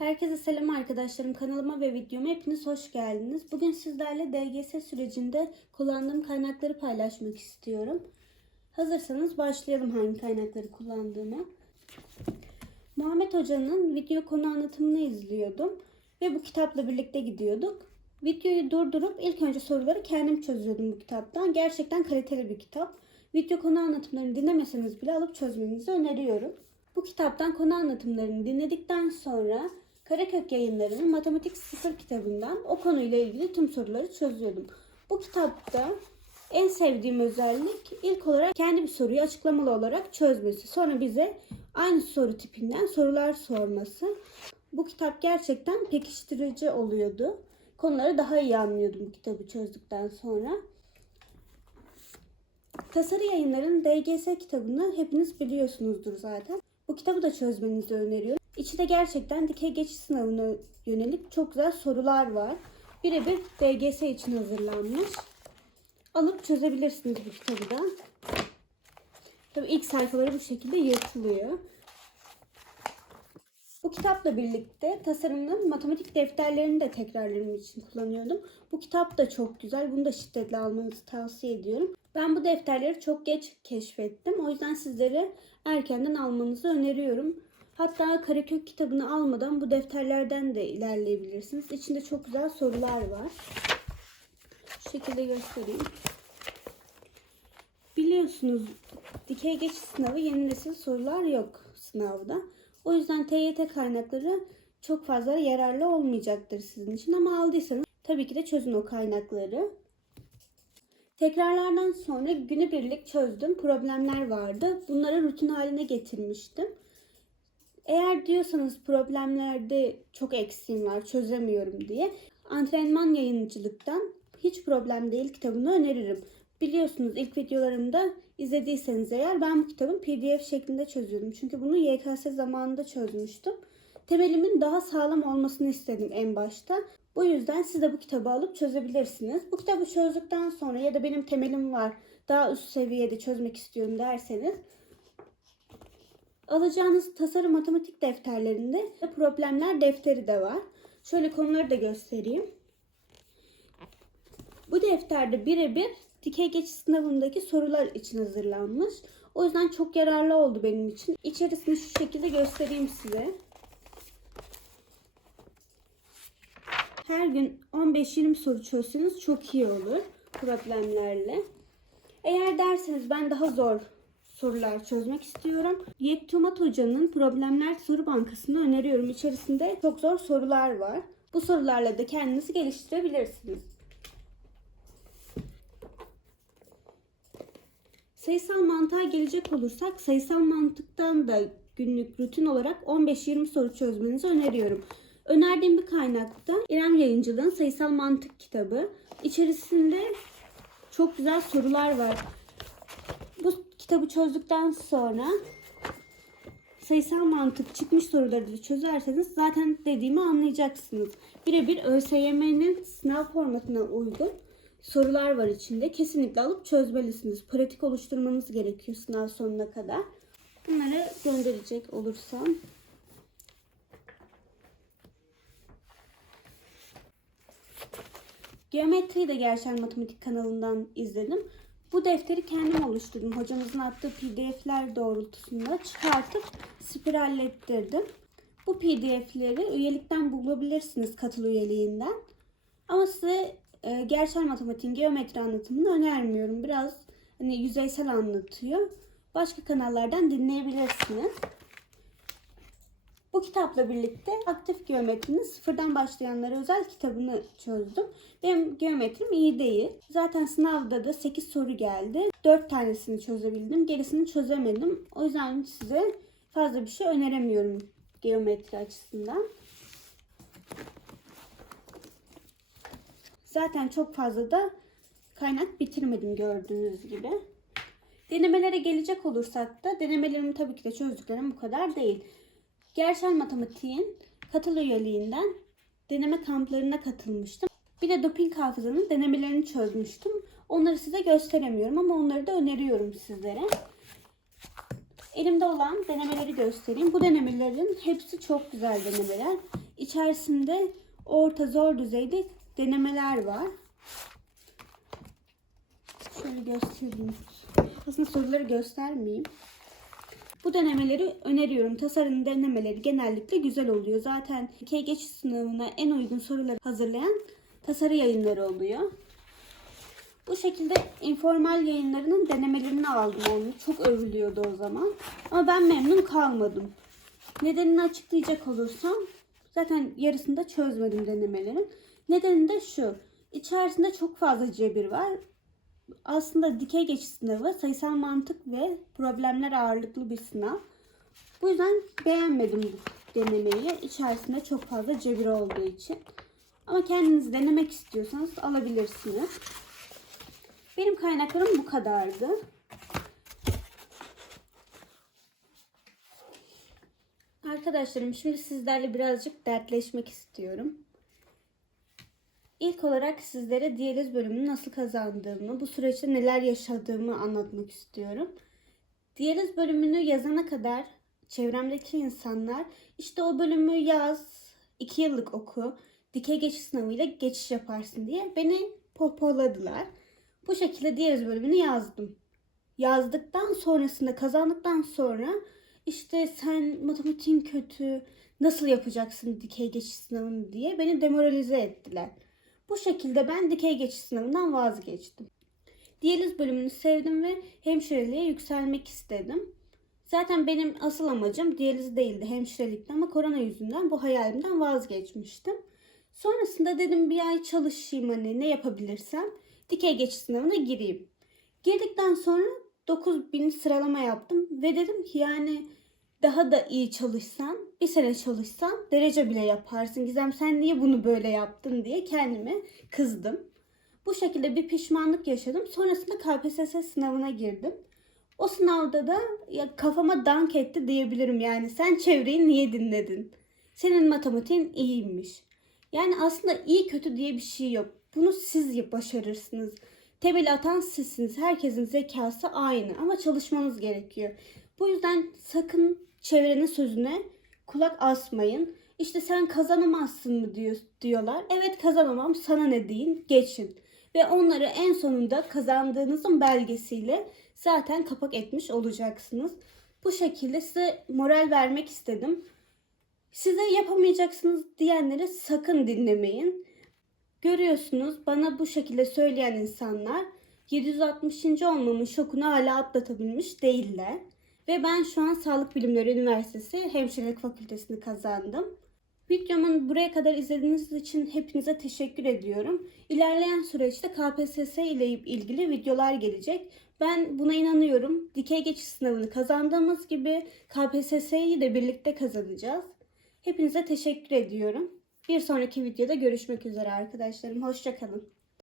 Herkese selam arkadaşlarım. Kanalıma ve videoma hepiniz hoş geldiniz. Bugün sizlerle DGS sürecinde kullandığım kaynakları paylaşmak istiyorum. Hazırsanız başlayalım hangi kaynakları kullandığımı. Muhammed Hoca'nın video konu anlatımını izliyordum ve bu kitapla birlikte gidiyorduk. Videoyu durdurup ilk önce soruları kendim çözüyordum bu kitaptan. Gerçekten kaliteli bir kitap. Video konu anlatımlarını dinlemeseniz bile alıp çözmenizi öneriyorum. Bu kitaptan konu anlatımlarını dinledikten sonra Karakök yayınlarının Matematik Sıfır kitabından o konuyla ilgili tüm soruları çözüyordum. Bu kitapta en sevdiğim özellik ilk olarak kendi bir soruyu açıklamalı olarak çözmesi. Sonra bize aynı soru tipinden sorular sorması. Bu kitap gerçekten pekiştirici oluyordu. Konuları daha iyi anlıyordum bu kitabı çözdükten sonra. Tasarı Yayınları'nın DGS kitabını hepiniz biliyorsunuzdur zaten. Bu kitabı da çözmenizi öneriyorum. İçinde gerçekten dikey geçiş sınavına yönelik çok güzel sorular var. Birebir DGS için hazırlanmış. Alıp çözebilirsiniz bu kitabı da. Tabii ilk sayfaları bu şekilde yırtılıyor. Bu kitapla birlikte tasarımın matematik defterlerini de tekrarlarım için kullanıyordum. Bu kitap da çok güzel. Bunu da şiddetle almanızı tavsiye ediyorum. Ben bu defterleri çok geç keşfettim. O yüzden sizlere erkenden almanızı öneriyorum. Hatta Karakök kitabını almadan bu defterlerden de ilerleyebilirsiniz. İçinde çok güzel sorular var. Şu şekilde göstereyim. Biliyorsunuz dikey geçiş sınavı yeni nesil sorular yok sınavda. O yüzden TYT kaynakları çok fazla yararlı olmayacaktır sizin için ama aldıysanız tabii ki de çözün o kaynakları. Tekrarlardan sonra günübirlik çözdüm. Problemler vardı. Bunları rutin haline getirmiştim. Eğer diyorsanız problemlerde çok eksiğim var, çözemiyorum diye antrenman yayıncılıktan hiç problem değil kitabını öneririm. Biliyorsunuz ilk videolarımda izlediyseniz eğer ben bu kitabın pdf şeklinde çözüyordum. Çünkü bunu YKS zamanında çözmüştüm. Temelimin daha sağlam olmasını istedim en başta. Bu yüzden siz de bu kitabı alıp çözebilirsiniz. Bu kitabı çözdükten sonra ya da benim temelim var daha üst seviyede çözmek istiyorum derseniz alacağınız tasarım matematik defterlerinde problemler defteri de var. Şöyle konuları da göstereyim. Bu defterde birebir dikey geçiş sınavındaki sorular için hazırlanmış. O yüzden çok yararlı oldu benim için. İçerisini şu şekilde göstereyim size. Her gün 15-20 soru çözseniz çok iyi olur problemlerle. Eğer derseniz ben daha zor sorular çözmek istiyorum. Yektumat Hoca'nın Problemler Soru Bankası'nı öneriyorum. İçerisinde çok zor sorular var. Bu sorularla da kendinizi geliştirebilirsiniz. Sayısal mantığa gelecek olursak sayısal mantıktan da günlük rutin olarak 15-20 soru çözmenizi öneriyorum. Önerdiğim bir kaynakta İrem Yayıncılığın Sayısal Mantık kitabı. İçerisinde çok güzel sorular var. Kitabı çözdükten sonra sayısal mantık çıkmış soruları da çözerseniz zaten dediğimi anlayacaksınız. Birebir ÖSYM'nin sınav formatına uygun sorular var içinde. Kesinlikle alıp çözmelisiniz. Pratik oluşturmanız gerekiyor sınav sonuna kadar. Bunları gönderecek olursam. Geometriyi de Gerçel Matematik kanalından izledim. Bu defteri kendim oluşturdum. Hocamızın attığı pdf'ler doğrultusunda çıkartıp spirallettirdim. Bu pdf'leri üyelikten bulabilirsiniz katıl üyeliğinden. Ama size e, gerçel matematiğin geometri anlatımını önermiyorum. Biraz hani yüzeysel anlatıyor. Başka kanallardan dinleyebilirsiniz. Bu kitapla birlikte aktif geometrinin sıfırdan başlayanlara özel kitabını çözdüm. Benim geometrim iyi değil. Zaten sınavda da 8 soru geldi. 4 tanesini çözebildim. Gerisini çözemedim. O yüzden size fazla bir şey öneremiyorum geometri açısından. Zaten çok fazla da kaynak bitirmedim gördüğünüz gibi. Denemelere gelecek olursak da denemelerimi tabii ki de çözdüklerim bu kadar değil. Gerçel matematiğin katıl üyeliğinden deneme kamplarına katılmıştım. Bir de doping hafızanın denemelerini çözmüştüm. Onları size gösteremiyorum ama onları da öneriyorum sizlere. Elimde olan denemeleri göstereyim. Bu denemelerin hepsi çok güzel denemeler. İçerisinde orta zor düzeyde denemeler var. Şöyle göstereyim. Aslında soruları göstermeyeyim. Bu denemeleri öneriyorum. Tasarım denemeleri genellikle güzel oluyor. Zaten dikey geçiş sınavına en uygun soruları hazırlayan tasarı yayınları oluyor. Bu şekilde informal yayınlarının denemelerini aldım onu. Çok övülüyordu o zaman. Ama ben memnun kalmadım. Nedenini açıklayacak olursam zaten yarısında çözmedim denemelerin. Nedeni de şu. İçerisinde çok fazla cebir var. Aslında dikey geçiş sınavı sayısal mantık ve problemler ağırlıklı bir sınav. Bu yüzden beğenmedim bu denemeyi. İçerisinde çok fazla cebir olduğu için. Ama kendiniz denemek istiyorsanız alabilirsiniz. Benim kaynaklarım bu kadardı. Arkadaşlarım şimdi sizlerle birazcık dertleşmek istiyorum. İlk olarak sizlere diyaliz bölümünü nasıl kazandığımı, bu süreçte neler yaşadığımı anlatmak istiyorum. Diyaliz bölümünü yazana kadar çevremdeki insanlar işte o bölümü yaz, iki yıllık oku, dikey geçiş sınavıyla geçiş yaparsın diye beni pohpohladılar. Bu şekilde diyaliz bölümünü yazdım. Yazdıktan sonrasında kazandıktan sonra işte sen matematiğin kötü nasıl yapacaksın dikey geçiş sınavını diye beni demoralize ettiler. Bu şekilde ben dikey geçiş sınavından vazgeçtim. Diyaliz bölümünü sevdim ve hemşireliğe yükselmek istedim. Zaten benim asıl amacım diyaliz değildi hemşirelikti ama korona yüzünden bu hayalimden vazgeçmiştim. Sonrasında dedim bir ay çalışayım hani ne yapabilirsem dikey geçiş sınavına gireyim. Girdikten sonra 9000 sıralama yaptım ve dedim ki yani daha da iyi çalışsan, bir sene çalışsan derece bile yaparsın. Gizem sen niye bunu böyle yaptın diye kendime kızdım. Bu şekilde bir pişmanlık yaşadım. Sonrasında KPSS sınavına girdim. O sınavda da ya kafama dank etti diyebilirim yani. Sen çevreyi niye dinledin? Senin matematiğin iyiymiş. Yani aslında iyi kötü diye bir şey yok. Bunu siz başarırsınız. Temel atan sizsiniz. Herkesin zekası aynı ama çalışmanız gerekiyor. Bu yüzden sakın çevrenin sözüne kulak asmayın. İşte sen kazanamazsın mı diyor, diyorlar. Evet kazanamam sana ne deyin geçin. Ve onları en sonunda kazandığınızın belgesiyle zaten kapak etmiş olacaksınız. Bu şekilde size moral vermek istedim. Size yapamayacaksınız diyenleri sakın dinlemeyin. Görüyorsunuz bana bu şekilde söyleyen insanlar 760. olmamın şokunu hala atlatabilmiş değiller. Ve ben şu an Sağlık Bilimleri Üniversitesi Hemşirelik Fakültesini kazandım. Videomun buraya kadar izlediğiniz için hepinize teşekkür ediyorum. İlerleyen süreçte KPSS ile ilgili videolar gelecek. Ben buna inanıyorum. Dikey geçiş sınavını kazandığımız gibi KPSS'yi de birlikte kazanacağız. Hepinize teşekkür ediyorum. Bir sonraki videoda görüşmek üzere arkadaşlarım. Hoşçakalın.